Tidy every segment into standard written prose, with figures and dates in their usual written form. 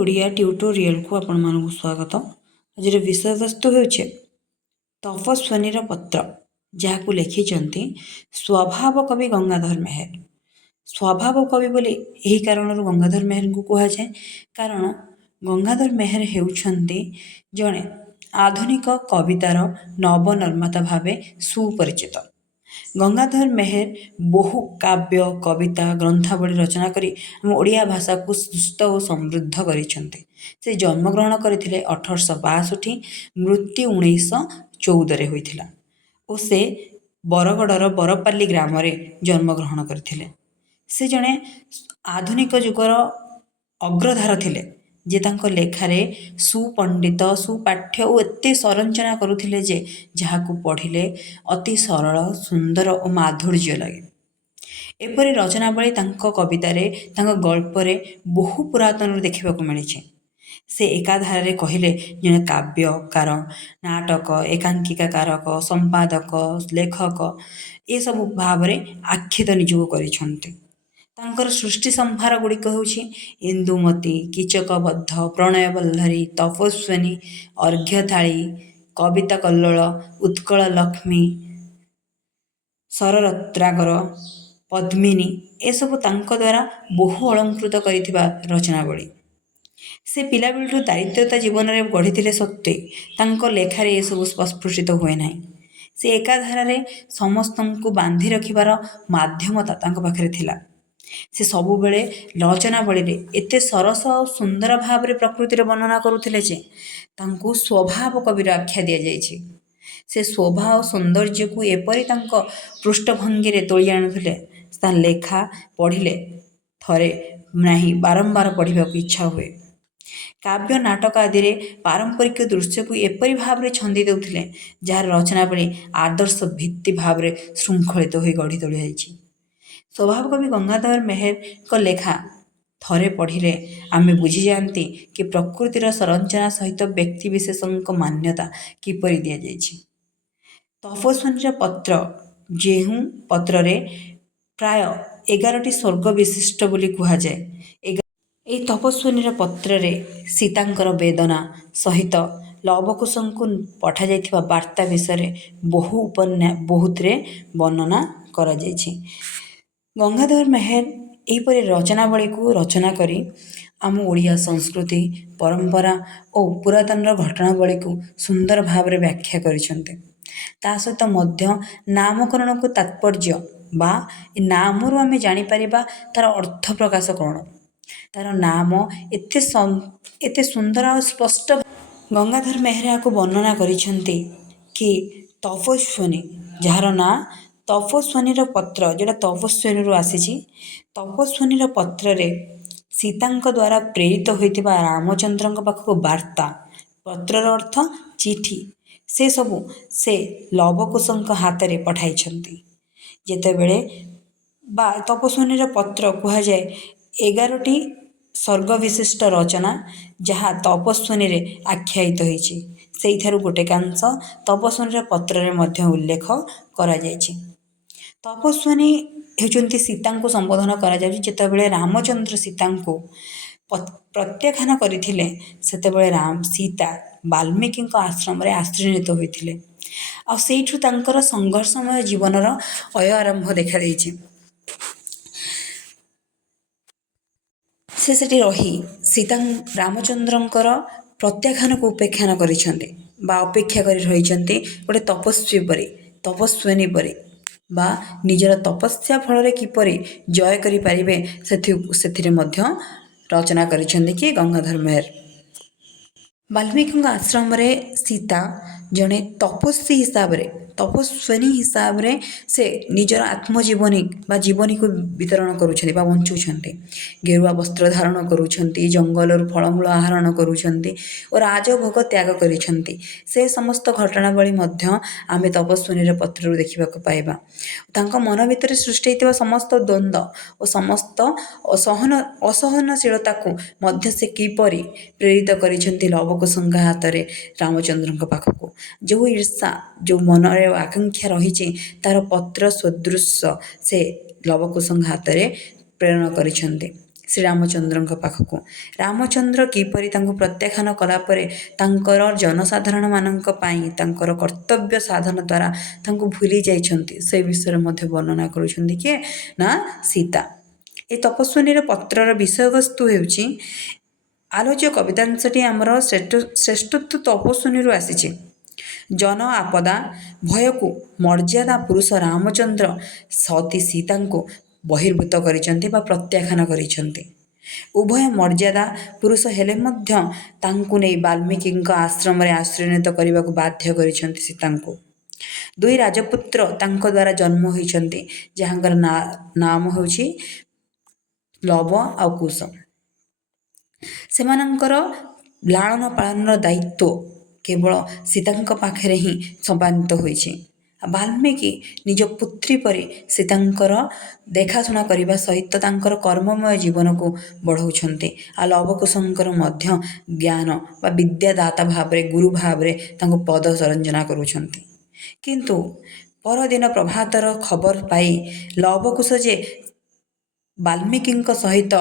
ଓଡ଼ିଆ ଟ୍ୟୁଟୋରିଆଲକୁ ଆପଣମାନଙ୍କୁ ସ୍ୱାଗତ। ଆଜିର ବିଷୟବସ୍ତୁ ହେଉଛି ତପସ୍ୱିନୀର ପତ୍ର, ଯାହାକୁ ଲେଖିଛନ୍ତି ସ୍ୱଭାବ କବି ଗଙ୍ଗାଧର ମେହେର। ସ୍ୱଭାବ କବି ବୋଲି ଏହି କାରଣରୁ ଗଙ୍ଗାଧର ମେହେରଙ୍କୁ କୁହାଯାଏ, କାରଣ ଗଙ୍ଗାଧର ମେହେର ହେଉଛନ୍ତି ଜଣେ ଆଧୁନିକ କବିତାର ନବନିର୍ମାତା ଭାବେ ସୁପରିଚିତ। ଗଙ୍ଗାଧର ମେହେର ବହୁ କାବ୍ୟ, କବିତା, ଗ୍ରନ୍ଥାବଳୀ ରଚନା କରି ଆମ ଓଡ଼ିଆ ଭାଷାକୁ ସୁସ୍ଥ ଓ ସମୃଦ୍ଧ କରିଛନ୍ତି। ସେ ଜନ୍ମଗ୍ରହଣ କରିଥିଲେ 1862, ମୃତ୍ୟୁ 1914ରେ ହୋଇଥିଲା ଓ ସେ ବରଗଡ଼ର ବରପାଲି ଗ୍ରାମରେ ଜନ୍ମଗ୍ରହଣ କରିଥିଲେ। ସେ ଜଣେ ଆଧୁନିକ ଯୁଗର ଅଗ୍ରଧାର ଥିଲେ, ଯେ ତାଙ୍କ ଲେଖାରେ ସୁପଣ୍ଡିତ, ସୁପାଠ୍ୟ ଓ ଏତେ ସଂରଚନା କରୁଥିଲେ ଯେ ଯାହାକୁ ପଢ଼ିଲେ ଅତି ସରଳ, ସୁନ୍ଦର ଓ ମାଧୁର୍ଯ୍ୟ ଲାଗେ। ଏପରି ରଚନାବଳୀ ତାଙ୍କ କବିତାରେ, ତାଙ୍କ ଗଳ୍ପରେ ବହୁ ପୁରାତନରୁ ଦେଖିବାକୁ ମିଳିଛି। ସେ ଏକାଧାରରେ କହିଲେ ଜଣେ କାବ୍ୟକାର, ନାଟକ, ଏକାଙ୍କିକାକାରକ, ସମ୍ପାଦକ, ଲେଖକ ଏସବୁ ଭାବରେ ଆଖ୍ୟାତ ନିଜକୁ କରିଛନ୍ତି। ତାଙ୍କର ସୃଷ୍ଟି ସମ୍ଭାର ଗୁଡ଼ିକ ହେଉଛି ଇନ୍ଦୁମତୀ, କୀଚକବଧ, ପ୍ରଣୟବଲ୍ଲରୀ, ତପସ୍ୱିନୀ, ଅର୍ଘ୍ୟଥାଳୀ, କବିତା କଲ୍ଲୋଳ, ଉତ୍କଳ ଲକ୍ଷ୍ମୀ, ସରରତ୍ନାକର, ପଦ୍ମିନୀ ଏସବୁ ତାଙ୍କ ଦ୍ୱାରା ବହୁ ଅଳଙ୍କୃତ କରିଥିବା ରଚନାବଳୀ। ସେ ପିଲାବେଳଠୁ ଦାରିଦ୍ର୍ୟତା ଜୀବନରେ ଗଢ଼ିଥିଲେ ସତ୍ତ୍ୱେ ତାଙ୍କ ଲେଖାରେ ଏସବୁ ସ୍ପଷ୍ଟିତ ହୁଏ ନାହିଁ। ସେ ଏକାଧାରରେ ସମସ୍ତଙ୍କୁ ବାନ୍ଧି ରଖିବାର ମାଧ୍ୟମତା ତାଙ୍କ ପାଖରେ ଥିଲା। ସେ ସବୁବେଳେ ରଚନାବଳୀରେ ଏତେ ସରସ ଓ ସୁନ୍ଦର ଭାବରେ ପ୍ରକୃତିର ବର୍ଣ୍ଣନା କରୁଥିଲେ ଯେ ତାଙ୍କୁ ସ୍ୱଭାବ କବିର ଆଖ୍ୟା ଦିଆଯାଇଛି। ସେ ଶୋଭା ଓ ସୌନ୍ଦର୍ଯ୍ୟକୁ ଏପରି ତାଙ୍କ ପୃଷ୍ଠଭଙ୍ଗୀରେ ତୋଳି ଆଣୁଥିଲେ, ତା ଲେଖା ପଢ଼ିଲେ ଥରେ ନାହିଁ ବାରମ୍ବାର ପଢ଼ିବାକୁ ଇଚ୍ଛା ହୁଏ। କାବ୍ୟ, ନାଟକ ଆଦିରେ ପାରମ୍ପରିକ ଦୃଶ୍ୟକୁ ଏପରି ଭାବରେ ଛନ୍ଦି ଦେଉଥିଲେ, ଯାହାର ରଚନାବଳୀ ଆଦର୍ଶ ଭିତ୍ତି ଭାବରେ ଶୃଙ୍ଖଳିତ ହୋଇ ଗଢ଼ି ତୋଳାଯାଇଛି। ସ୍ୱଭାବ କବି ଗଙ୍ଗାଧର ମେହେରଙ୍କ ଲେଖା ଥରେ ପଢ଼ିଲେ ଆମେ ବୁଝିଯାଆନ୍ତି କି ପ୍ରକୃତିର ସଂରଚନା ସହିତ ବ୍ୟକ୍ତିବିଶେଷଙ୍କ ମାନ୍ୟତା କିପରି ଦିଆଯାଇଛି। ତପସ୍ୱିନୀର ପତ୍ର, ଯେଉଁ ପତ୍ରରେ ପ୍ରାୟ 11ଟି ସ୍ୱର୍ଗ ବିଶିଷ୍ଟ ବୋଲି କୁହାଯାଏ। ଏହି ତପସ୍ୱିନୀର ପତ୍ରରେ ସୀତାଙ୍କର ବେଦନା ସହିତ ଲବକୁଶଙ୍କୁ ପଠାଯାଇଥିବା ବାର୍ତ୍ତା ବିଷୟରେ ବହୁତରେ ବର୍ଣ୍ଣନା କରାଯାଇଛି। ଗଙ୍ଗାଧର ମେହେର ଏହିପରି ରଚନାବଳୀକୁ ରଚନା କରି ଆମ ଓଡ଼ିଆ ସଂସ୍କୃତି, ପରମ୍ପରା ଓ ପୁରାତନର ଘଟଣାବଳୀକୁ ସୁନ୍ଦର ଭାବରେ ବ୍ୟାଖ୍ୟା କରିଛନ୍ତି। ତା ସହିତ ମଧ୍ୟ ନାମକରଣକୁ ତାତ୍ପର୍ଯ୍ୟ ବା ନାମରୁ ଆମେ ଜାଣିପାରିବା ତାର ଅର୍ଥ ପ୍ରକାଶ କ'ଣ। ତାର ନାମ ଏତେ ସୁନ୍ଦର ଆଉ ସ୍ପଷ୍ଟ ଗଙ୍ଗାଧର ମେହେର ଏହାକୁ ବର୍ଣ୍ଣନା କରିଛନ୍ତି କି ତପସ୍ୱିନୀ, ଯାହାର ନାଁ ତପସ୍ୱିନୀର ପତ୍ର, ଯେଉଁଟା ତପସ୍ୱିନୀରୁ ଆସିଛି। ତପସ୍ୱିନୀର ପତ୍ରରେ ସୀତାଙ୍କ ଦ୍ୱାରା ପ୍ରେରିତ ହୋଇଥିବା ରାମଚନ୍ଦ୍ରଙ୍କ ପାଖକୁ ବାର୍ତ୍ତା, ପତ୍ରର ଅର୍ଥ ଚିଠି, ସେସବୁ ସେ ଲବକୁଶଙ୍କ ହାତରେ ପଠାଇଛନ୍ତି। ଯେତେବେଳେ ବା ତପସ୍ୱିନୀର ପତ୍ର କୁହାଯାଏ 11ଟି ସ୍ୱର୍ଗ ବିଶିଷ୍ଟ ରଚନା, ଯାହା ତପସ୍ୱିନୀରେ ଆଖ୍ୟାୟିତ ହୋଇଛି। ସେଇଥିରୁ ଗୋଟେ କାଂଶ ତପସ୍ୱିନୀର ପତ୍ରରେ ମଧ୍ୟ ଉଲ୍ଲେଖ କରାଯାଇଛି। ତପସ୍ୱିନୀ ହେଉଛନ୍ତି ସୀତାଙ୍କୁ ସମ୍ବୋଧନ କରାଯାଉଛି। ଯେତେବେଳେ ରାମଚନ୍ଦ୍ର ସୀତାଙ୍କୁ ପ୍ରତ୍ୟାଖ୍ୟାନ କରିଥିଲେ, ସେତେବେଳେ ସୀତା ବାଲ୍ମୀକିଙ୍କ ଆଶ୍ରମରେ ଆଶ୍ରୟିତ ହୋଇଥିଲେ। ଆଉ ସେଇଠୁ ତାଙ୍କର ସଂଘର୍ଷମୟ ଜୀବନର ଆରମ୍ଭ ଦେଖାଦେଇଛି। ସେ ସେଠି ରହି ରାମଚନ୍ଦ୍ରଙ୍କର ପ୍ରତ୍ୟାଖ୍ୟାନକୁ ଉପେକ୍ଷା କରିଛନ୍ତି ବା ଅପେକ୍ଷା କରି ରହିଛନ୍ତି ଗୋଟେ ତପସ୍ୱିନୀ ପରି ବା ନିଜର ତପସ୍ୟା ଫଳରେ କିପରି ଜୟ କରିପାରିବେ ସେଥିରେ ମଧ୍ୟ ରଚନା କରିଛନ୍ତି କି ଗଙ୍ଗାଧର ମେହେର। ବାଲ୍ମୀକିଙ୍କ ଆଶ୍ରମରେ ସୀତା ଜଣେ ତପସ୍ୱିନୀ ହିସାବରେ ସେ ନିଜର ଆତ୍ମଜୀବନୀ ବା ଜୀବନୀକୁ ବିତରଣ କରୁଛନ୍ତି ବା ବଞ୍ଚୁଛନ୍ତି। ଗେରୁଆ ବସ୍ତ୍ର ଧାରଣ କରୁଛନ୍ତି, ଜଙ୍ଗଲରୁ ଫଳମୂଳ ଆହରଣ କରୁଛନ୍ତି ଓ ରାଜଭୋଗ ତ୍ୟାଗ କରିଛନ୍ତି। ସେ ସମସ୍ତ ଘଟଣାବଳୀ ମଧ୍ୟ ଆମେ ତପସ୍ୱିନୀର ପତ୍ରରୁ ଦେଖିବାକୁ ପାଇବା। ତାଙ୍କ ମନ ଭିତରେ ସୃଷ୍ଟି ହୋଇଥିବା ସମସ୍ତ ଦ୍ୱନ୍ଦ୍ୱ ଓ ସମସ୍ତ ଅସହନଶୀଳତାକୁ ମଧ୍ୟ ସେ କିପରି ପ୍ରେରିତ କରିଛନ୍ତି ଲବକୁଶଙ୍କ ହାତରେ ରାମଚନ୍ଦ୍ରଙ୍କ ପାଖକୁ। ଯେଉଁ ଈର୍ଷା, ଯେଉଁ ମନରେ ଆକାଂକ୍ଷା ରହିଛି, ତାର ପତ୍ର ସଦୃଶ ସେ ଲବକୁଶଙ୍କ ହାତରେ ପ୍ରେରଣ କରିଛନ୍ତି। ଶ୍ରୀରାମଚନ୍ଦ୍ରଙ୍କ ପାଖକୁ। ରାମଚନ୍ଦ୍ର କିପରି ତାଙ୍କୁ ପ୍ରତ୍ୟାଖ୍ୟାନ କଲାପରେ ତାଙ୍କର ଜନସାଧାରଣମାନଙ୍କ ପାଇଁ ତାଙ୍କର କର୍ତ୍ତବ୍ୟ ସାଧନ ଦ୍ୱାରା ତାଙ୍କୁ ଭୁଲି ଯାଇଛନ୍ତି, ସେ ବିଷୟରେ ମଧ୍ୟ ବର୍ଣ୍ଣନା କରୁଛନ୍ତି କିଏ ନା ସୀତା। ଏ ତପସ୍ୱିନୀର ପତ୍ରର ବିଷୟବସ୍ତୁ ହେଉଛି, ଆଲୋଚ୍ୟ କବିତାଂଶଟି ଆମର ଶ୍ରେଷ୍ଠତ୍ୱ ତପସ୍ୱିନୀରୁ ଆସିଛି। ଜନ ଆପଦା ଭୟକୁ ମର୍ଯ୍ୟାଦା ପୁରୁଷ ରାମଚନ୍ଦ୍ର ସତୀ ସୀତାଙ୍କୁ ବହିର୍ଭୂତ କରିଛନ୍ତି ବା ପ୍ରତ୍ୟାଖ୍ୟାନ କରିଛନ୍ତି। ଉଭୟ ମର୍ଯ୍ୟାଦା ପୁରୁଷ ହେଲେ ମଧ୍ୟ ତାଙ୍କୁ ନେଇ ବାଲ୍ମୀକିଙ୍କ ଆଶ୍ରମରେ ଆଶ୍ରୟନିତ କରିବାକୁ ବାଧ୍ୟ କରିଛନ୍ତି ସୀତାଙ୍କୁ। ଦୁଇ ରାଜପୁତ୍ର ତାଙ୍କ ଦ୍ୱାରା ଜନ୍ମ ହୋଇଛନ୍ତି, ଯାହାଙ୍କର ନାମ ହେଉଛି ଲବ ଆଉ କୁଶ। ସେମାନଙ୍କର ଲାଳନ ପାଳନର ଦାୟିତ୍ୱ କେବଳ ସୀତାଙ୍କ ପାଖରେ ହିଁ ସମ୍ପାଦିତ ହୋଇଛି। ବାଲ୍ମୀକି ନିଜ ପୁତ୍ରୀ ପରି ସୀତାଙ୍କର ଦେଖାଶୁଣା କରିବା ସହିତ ତାଙ୍କର କର୍ମମୟ ଜୀବନକୁ ବଢ଼ାଉଛନ୍ତି। ଆଉ ଲବକୁଶଙ୍କର ମଧ୍ୟ ଜ୍ଞାନ ବା ବିଦ୍ୟାଦାତା ଭାବରେ ଗୁରୁ ଭାବରେ ତାଙ୍କୁ ପଦ ସରଞ୍ଜନା କରୁଛନ୍ତି। କିନ୍ତୁ ପରଦିନ ପ୍ରଭାତର ଖବର ପାଇ ଲବକୁଶ ଯେ ବାଲ୍ମୀକିଙ୍କ ସହିତ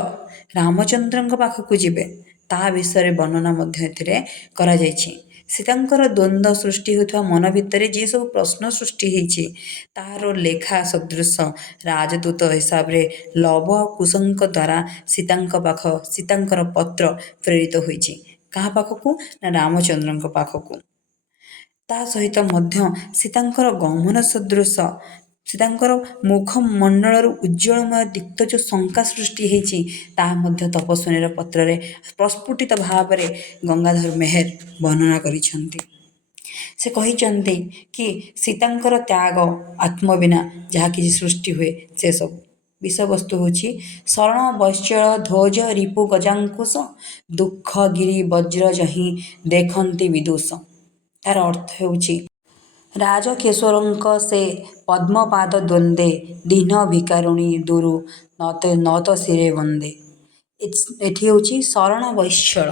ରାମଚନ୍ଦ୍ରଙ୍କ ପାଖକୁ ଯିବେ, ତାହା ବିଷୟରେ ବର୍ଣ୍ଣନା ମଧ୍ୟ ଏଥିରେ କରାଯାଇଛି। ସୀତାଙ୍କର ଦ୍ୱନ୍ଦ୍ୱ ସୃଷ୍ଟି ହେଉଥିବା ମନ ଭିତରେ ଯେସବୁ ପ୍ରଶ୍ନ ସୃଷ୍ଟି ହୋଇଛି, ତାହାର ଲେଖା ସଦୃଶ ରାଜଦୂତ ହିସାବରେ ଲବ ଆଉ କୁଶଙ୍କ ଦ୍ୱାରା ସୀତାଙ୍କର ପତ୍ର ପ୍ରେରିତ ହୋଇଛି। କାହା ପାଖକୁ ନା ରାମଚନ୍ଦ୍ରଙ୍କ ପାଖକୁ। ତା ସହିତ ମଧ୍ୟ ସୀତାଙ୍କର ଗମନ ସଦୃଶ ସୀତାଙ୍କର ମୁଖମଣ୍ଡଳରୁ ଉଜ୍ଜ୍ୱଳମୟ ଦୀପ୍ତ ଯେଉଁ ଶଙ୍କା ସୃଷ୍ଟି ହୋଇଛି, ତାହା ମଧ୍ୟ ତପସ୍ୱିନୀର ପତ୍ରରେ ପ୍ରସ୍ଫୁଟିତ ଭାବରେ ଗଙ୍ଗାଧର ମେହେର ବର୍ଣ୍ଣନା କରିଛନ୍ତି। ସେ କହିଛନ୍ତି କି ସୀତାଙ୍କର ତ୍ୟାଗ ଆତ୍ମ ବିନା ଯାହା କିଛି ସୃଷ୍ଟି ହୁଏ ସେସବୁ ବିଷୟବସ୍ତୁ ହେଉଛି, ଶରଣ ବୈଶ୍ଚଳ ଧ୍ୱଜ ରିପୁ ଗଜାଙ୍କୁଶ ଦୁଃଖ ଗିରି ବଜ୍ର ଯହିଁ ଦେଖନ୍ତି ବିଦୁଷ। ତାର ଅର୍ଥ ହେଉଛି, ରାଜକେଶୋରଙ୍କ ସେ ପଦ୍ମପାଦ ଦ୍ୱନ୍ଦେ ଦୀନ ଭିକାରୁଣୀ ଦୁରୁ ନତ ଶିରେ ବନ୍ଦେ। ଏଠି ହେଉଛି ଶରଣ ବୈଶ୍ଚଳ।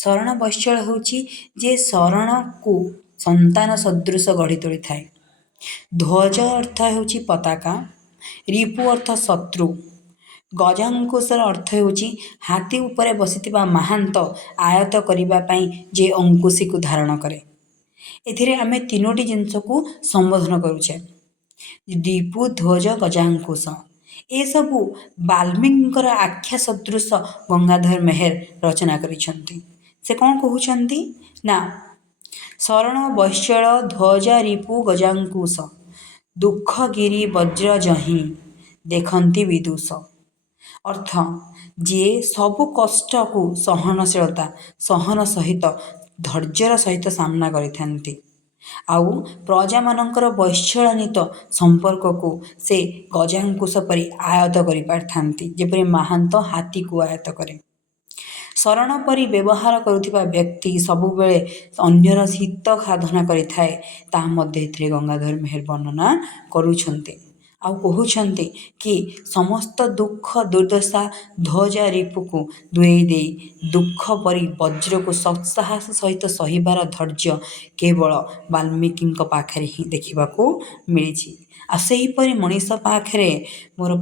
ଶରଣ ବୈଶ୍ଚଳ ହେଉଛି ଯେ ଶରଣକୁ ସନ୍ତାନ ସଦୃଶ ଗଢ଼ି ତୋଳିଥାଏ। ଧ୍ୱଜ ଅର୍ଥ ହେଉଛି ପତାକା, ରିପୁ ଅର୍ଥ ଶତ୍ରୁ, ଗଜାଙ୍କୁଶର ଅର୍ଥ ହେଉଛି ହାତୀ ଉପରେ ବସିଥିବା ମାହାନ୍ତ ଆୟତ୍ତ କରିବା ପାଇଁ ଯେ ଅଙ୍କୁଶୀକୁ ଧାରଣ କରେ। ଏଥିରେ ଆମେ ତିନୋଟି ଜିନିଷକୁ ସମ୍ବୋଧନ କରୁଛେ, ରିପୁ ଧ୍ୱଜ ଗଜାଙ୍କୁଶ। ଏସବୁ ବାଲ୍ମୀକିଙ୍କର ଆଖ୍ୟା ସଦୃଶ ଗଙ୍ଗାଧର ମେହେର ରଚନା କରିଛନ୍ତି। ସେ କ'ଣ କହୁଛନ୍ତି ନା, ଶରଣ ବୈଶ୍ଚଳ ଧ୍ୱଜ ରିପୁ ଗଜାଙ୍କୁଶ ଦୁଃଖ ଗିରି ବଜ୍ର ଯହିଁ ଦେଖନ୍ତି ବିଦୁଷ। ଅର୍ଥ, ଯିଏ ସବୁ କଷ୍ଟକୁ ସହନ ସହିତ ଧୈର୍ଯ୍ୟର ସହିତ ସାମ୍ନା କରିଥାନ୍ତି, ଆଉ ପ୍ରଜାମାନଙ୍କର ବୈଶ୍ଚଳନିତ ସମ୍ପର୍କକୁ ସେ ଗଜାଙ୍କୁଶ ପରି ଆୟତ୍ତ କରିପାରିଥାନ୍ତି, ଯେପରି ମାହାନ୍ତ ହାତୀକୁ ଆୟତ୍ତ କରେ। ଶରଣ ପରି ବ୍ୟବହାର କରୁଥିବା ବ୍ୟକ୍ତି ସବୁବେଳେ ଅନ୍ୟର ହିତ ସାଧନା କରିଥାଏ, ତାହା ମଧ୍ୟ ଏଥିରେ ଗଙ୍ଗାଧର ମେହେର ବର୍ଣ୍ଣନା କରୁଛନ୍ତି। ଆଉ କହୁଛନ୍ତି କି ସମସ୍ତ ଦୁଃଖ ଦୁର୍ଦ୍ଦଶା ଧ୍ୱଜ ରିପୁକୁ ଦୂରେଇ ଦେଇ ଦୁଃଖ ପରି ବଜ୍ରକୁ ସତ୍ସାହସ ସହିତ ସହିବାର ଧୈର୍ଯ୍ୟ କେବଳ ବାଲ୍ମୀକିଙ୍କ ପାଖରେ ହିଁ ଦେଖିବାକୁ ମିଳିଛି। ଆଉ ସେହିପରି ମଣିଷ ପାଖରେ ମୋର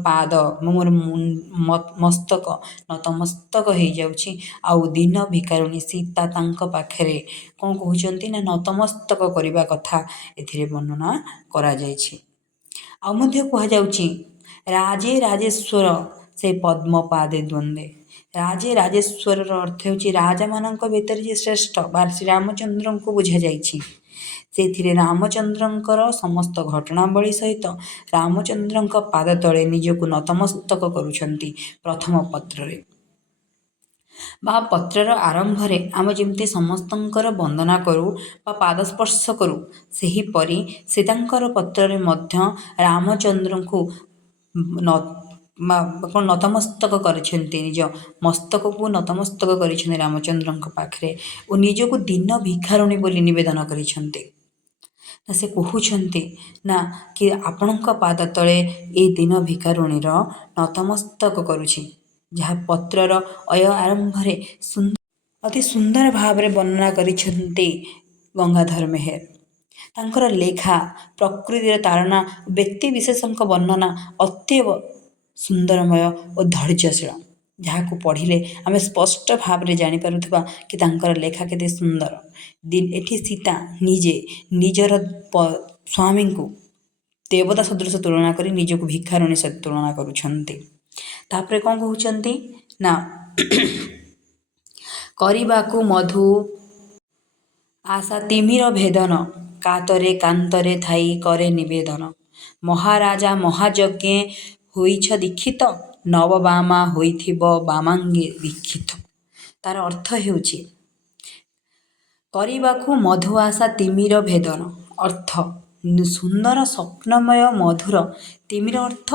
ମସ୍ତକ ନତମସ୍ତକ ହୋଇଯାଉଛି। ଆଉ ଦୀନ ଭିକାରୁଣୀ ସୀତା ତାଙ୍କ ପାଖରେ କ'ଣ କହୁଛନ୍ତି ନା, ନତମସ୍ତକ କରିବା କଥା ଏଥିରେ ବର୍ଣ୍ଣନା କରାଯାଇଛି। ଆଉ ମଧ୍ୟ କୁହାଯାଉଛି, ରାଜେ ରାଜେଶ୍ୱର ସେ ପଦ୍ମପାଦେ ଦ୍ୱନ୍ଦେ। ରାଜେ ରାଜେଶ୍ୱରର ଅର୍ଥ ହେଉଛି ରାଜାମାନଙ୍କ ଭିତରେ ଯିଏ ଶ୍ରେଷ୍ଠ ବା ଶ୍ରୀରାମଚନ୍ଦ୍ରଙ୍କୁ ବୁଝାଯାଇଛି। ସେଥିରେ ରାମଚନ୍ଦ୍ରଙ୍କର ସମସ୍ତ ଘଟଣାବଳୀ ସହିତ ରାମଚନ୍ଦ୍ରଙ୍କ ପାଦ ତଳେ ନିଜକୁ ନତମସ୍ତକ କରୁଛନ୍ତି। ପ୍ରଥମ ପତ୍ରରେ ବା ପତ୍ରର ଆରମ୍ଭରେ ଆମେ ଯେମିତି ସମସ୍ତଙ୍କର ବନ୍ଦନା କରୁ ବା ପାଦ ସ୍ପର୍ଶ କରୁ, ସେହିପରି ସୀତାଙ୍କର ପତ୍ରରେ ମଧ୍ୟ ରାମଚନ୍ଦ୍ରଙ୍କୁ ନତମସ୍ତକ କରିଛନ୍ତି। ନିଜ ମସ୍ତକକୁ ନତମସ୍ତକ କରିଛନ୍ତି ରାମଚନ୍ଦ୍ରଙ୍କ ପାଖରେ ଓ ନିଜକୁ ଦୀନ ଭିକାରୁଣୀ ବୋଲି ନିବେଦନ କରିଛନ୍ତି। ସେ କହୁଛନ୍ତି ନା କି ଆପଣଙ୍କ ପାଦ ତଳେ ଏ ଦୀନ ଭିକାରୁଣୀର ନତମସ୍ତକ କରୁଛି, ଯାହା ପତ୍ରର ଆରମ୍ଭରେ ଅତି ସୁନ୍ଦର ଭାବରେ ବର୍ଣ୍ଣନା କରିଛନ୍ତି ଗଙ୍ଗାଧର ମେହେର। ତାଙ୍କର ଲେଖା ପ୍ରକୃତିର ତାଡ଼ନା ବ୍ୟକ୍ତିବିଶେଷଙ୍କ ବର୍ଣ୍ଣନା ଅତୀବ ସୁନ୍ଦରମୟ ଓ ଧୈର୍ଯ୍ୟଶୀଳ। ଯାହାକୁ ପଢ଼ିଲେ ଆମେ ସ୍ପଷ୍ଟ ଭାବରେ ଜାଣିପାରୁଥିବା କି ତାଙ୍କର ଲେଖା କେତେ ସୁନ୍ଦର। ଏଠି ସୀତା ନିଜେ ନିଜର ସ୍ୱାମୀଙ୍କୁ ଦେବତା ସଦୃଶ ତୁଳନା କରି ନିଜକୁ ଭିକ୍ଷାରୁଣୀ ସହିତ ତୁଳନା କରୁଛନ୍ତି। ତାପରେ କ'ଣ କହୁଛନ୍ତି ନା କରିବାକୁ ମଧୁ ଆଶା ତିମିର ଭେଦନ, କାତରେ କାନ୍ତରେ ଥାଇ କରେ ନିବେଦନ। ମହାରାଜା ମହାଯଜ୍ଞେ ହୋଇଛ ଦୀକ୍ଷିତ, ନବବାମା ହୋଇଥିବ ବାମାଙ୍ଗେ ଦୀକ୍ଷିତ। ତାର ଅର୍ଥ ହେଉଛି କରିବାକୁ ମଧୁ ଆଶା ତିମିର ଭେଦନ ଅର୍ଥ ସୁନ୍ଦର ସ୍ୱପ୍ନମୟ ମଧୁର, ତିମିର ଅର୍ଥ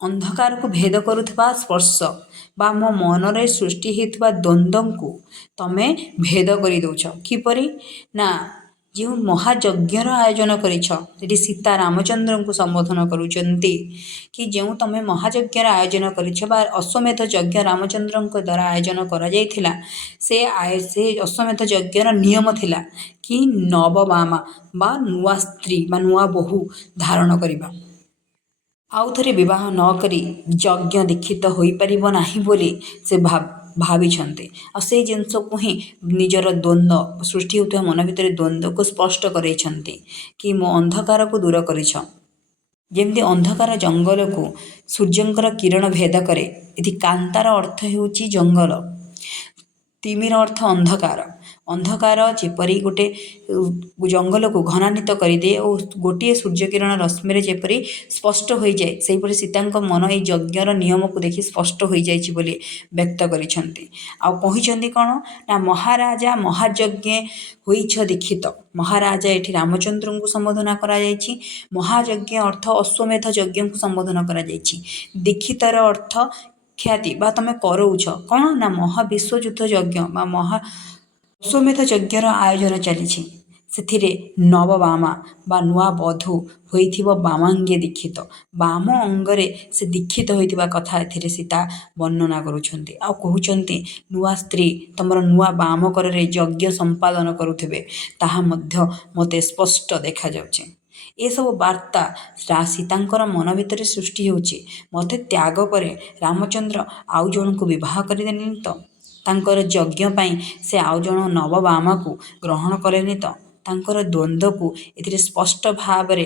ଅନ୍ଧକାରକୁ ଭେଦ କରୁଥିବା ସ୍ପର୍ଶ ବା ମୋ ମନରେ ସୃଷ୍ଟି ହେଉଥିବା ଦ୍ୱନ୍ଦ୍ୱକୁ ତମେ ଭେଦ କରିଦେଉଛ। କିପରି ନା ଯେଉଁ ମହାଯଜ୍ଞର ଆୟୋଜନ କରିଛ, ସେଠି ସୀତା ରାମଚନ୍ଦ୍ରଙ୍କୁ ସମ୍ବୋଧନ କରୁଛନ୍ତି କି ଯେଉଁ ତମେ ମହାଯଜ୍ଞର ଆୟୋଜନ କରିଛ ବା ଅଶ୍ୱମେଧ ଯଜ୍ଞ ରାମଚନ୍ଦ୍ରଙ୍କ ଦ୍ୱାରା ଆୟୋଜନ କରାଯାଇଥିଲା, ସେ ଅଶ୍ୱମେଧ ଯଜ୍ଞର ନିୟମ ଥିଲା କି ନବବାମା ବା ନୂଆ ସ୍ତ୍ରୀ ବା ନୂଆ ବୋହୂ ଧାରଣ କରିବା, ଆଉ ଥରେ ବିବାହ ନ କରି ଯଜ୍ଞ ଦୀକ୍ଷିତ ହୋଇପାରିବ ନାହିଁ ବୋଲି ସେ ଭାବିଛନ୍ତି। ଆଉ ସେଇ ଜିନିଷକୁ ହିଁ ନିଜର ଦ୍ୱନ୍ଦ୍ୱ ସୃଷ୍ଟି ହେଉଥିବା ମନ ଭିତରେ ଦ୍ୱନ୍ଦ୍ୱକୁ ସ୍ପଷ୍ଟ କରାଇଛନ୍ତି କି ମୋ ଅନ୍ଧକାରକୁ ଦୂର କରିଛ। ଯେମିତି ଅନ୍ଧକାର ଜଙ୍ଗଲକୁ ସୂର୍ଯ୍ୟଙ୍କର କିରଣ ଭେଦ କରେ, ଏଠି କାନ୍ତାର ଅର୍ଥ ହେଉଛି ଜଙ୍ଗଲ, ତିମିର ଅର୍ଥ ଅନ୍ଧକାର। ଅନ୍ଧକାର ଯେପରି ଗୋଟେ ଜଙ୍ଗଲକୁ ଘନାନ୍ୱିତ କରିଦିଏ ଓ ଗୋଟିଏ ସୂର୍ଯ୍ୟକିରଣ ରଶ୍ମିରେ ଯେପରି ସ୍ପଷ୍ଟ ହୋଇଯାଏ, ସେହିପରି ସୀତାଙ୍କ ମନ ଏହି ଯଜ୍ଞର ନିୟମକୁ ଦେଖି ସ୍ପଷ୍ଟ ହୋଇଯାଇଛି ବୋଲି ବ୍ୟକ୍ତ କରିଛନ୍ତି। ଆଉ କହିଛନ୍ତି କ'ଣ ନା ମହାରାଜା ମହାଯଜ୍ଞେ ହୋଇଛ ଦୀକ୍ଷିତ। ମହାରାଜା ଏଠି ରାମଚନ୍ଦ୍ରଙ୍କୁ ସମ୍ବୋଧନ କରାଯାଇଛି। ମହାଯଜ୍ଞ ଅର୍ଥ ଅଶ୍ୱମେଧ ଯଜ୍ଞଙ୍କୁ ସମ୍ବୋଧନ କରାଯାଇଛି। ଦୀକ୍ଷିତର ଅର୍ଥ ଖ୍ୟାତି ବା ତମେ କରଉଛ କ'ଣ ନା ମହାବିଶ୍ୱଯୁଦ୍ଧ ଯଜ୍ଞ ବା ଅଶ୍ୱମେଧ ଯଜ୍ଞର ଆୟୋଜନ ଚାଲିଛି। ସେଥିରେ ନବବାମା ବା ନୂଆ ବଧୂ ହୋଇଥିବ ବାମାଙ୍ଗେ ଦୀକ୍ଷିତ, ବାମ ଅଙ୍ଗରେ ସେ ଦୀକ୍ଷିତ ହୋଇଥିବା କଥା ଏଥିରେ ସୀତା ବର୍ଣ୍ଣନା କରୁଛନ୍ତି। ଆଉ କହୁଛନ୍ତି ନୂଆ ସ୍ତ୍ରୀ ତମର ନୂଆ ବାମ କରରେ ଯଜ୍ଞ ସମ୍ପାଦନ କରୁଥିବେ, ତାହା ମଧ୍ୟ ମୋତେ ସ୍ପଷ୍ଟ ଦେଖାଯାଉଛି। ଏସବୁ ବାର୍ତ୍ତା ସୀତାଙ୍କର ମନ ଭିତରେ ସୃଷ୍ଟି ହେଉଛି, ମୋତେ ତ୍ୟାଗ ପରେ ରାମଚନ୍ଦ୍ର ଆଉ ଜଣଙ୍କୁ ବିବାହ କରିଦେଲେନି ତ, ତାଙ୍କର ଯଜ୍ଞ ପାଇଁ ସେ ଆଉ ଜଣ ନବବାମାକୁ ଗ୍ରହଣ କଲେନି ତ। ତାଙ୍କର ଦ୍ୱନ୍ଦ୍ୱକୁ ଏଥିରେ ସ୍ପଷ୍ଟ ଭାବରେ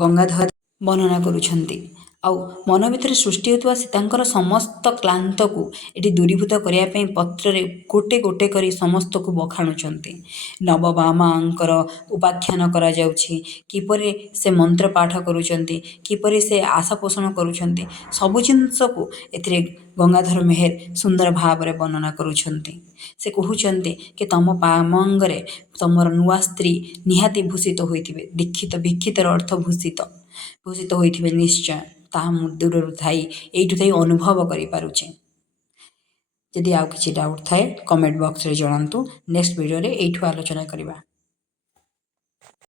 ଗଙ୍ଗାଧର ବର୍ଣ୍ଣନା କରୁଛନ୍ତି। ଆଉ ମନ ଭିତରେ ସୃଷ୍ଟି ହେଉଥିବା ସୀତାଙ୍କର ସମସ୍ତ କ୍ଳାନ୍ତକୁ ଏଠି ଦୂରୀଭୂତ କରିବା ପାଇଁ ପତ୍ରରେ ଗୋଟେ ଗୋଟେ କରି ସମସ୍ତକୁ ବଖାଣୁଛନ୍ତି। ନବବାମାଙ୍କର ଉପାଖ୍ୟାନ କରାଯାଉଛି, କିପରି ସେ ମନ୍ତ୍ର ପାଠ କରୁଛନ୍ତି, କିପରି ସେ ଆଶା ପୋଷଣ କରୁଛନ୍ତି, ସବୁ ଜିନିଷକୁ ଏଥିରେ ଗଙ୍ଗାଧର ମେହେର ସୁନ୍ଦର ଭାବରେ ବର୍ଣ୍ଣନା କରୁଛନ୍ତି। ସେ କହୁଛନ୍ତି କି ତମ ବାମାଙ୍ଗରେ ତମର ନୂଆ ସ୍ତ୍ରୀ ନିହାତି ଭୂଷିତ ହୋଇଥିବେ। ଭିକ୍ଷିତର ଅର୍ଥ ଭୂଷିତ ହୋଇଥିବେ ନିଶ୍ଚୟ, ତାହା ମୁଁ ଦୂରରୁ ଥାଇ ଏଇଠୁ ଥାଇ ଅନୁଭବ କରିପାରୁଛି। ଯଦି ଆଉ କିଛି ଡାଉଟ୍ ଥାଏ କମେଣ୍ଟ ବକ୍ସରେ ଜଣାନ୍ତୁ। ନେକ୍ସଟ ଭିଡ଼ିଓରେ ଏଇଠୁ ଆଲୋଚନା କରିବା।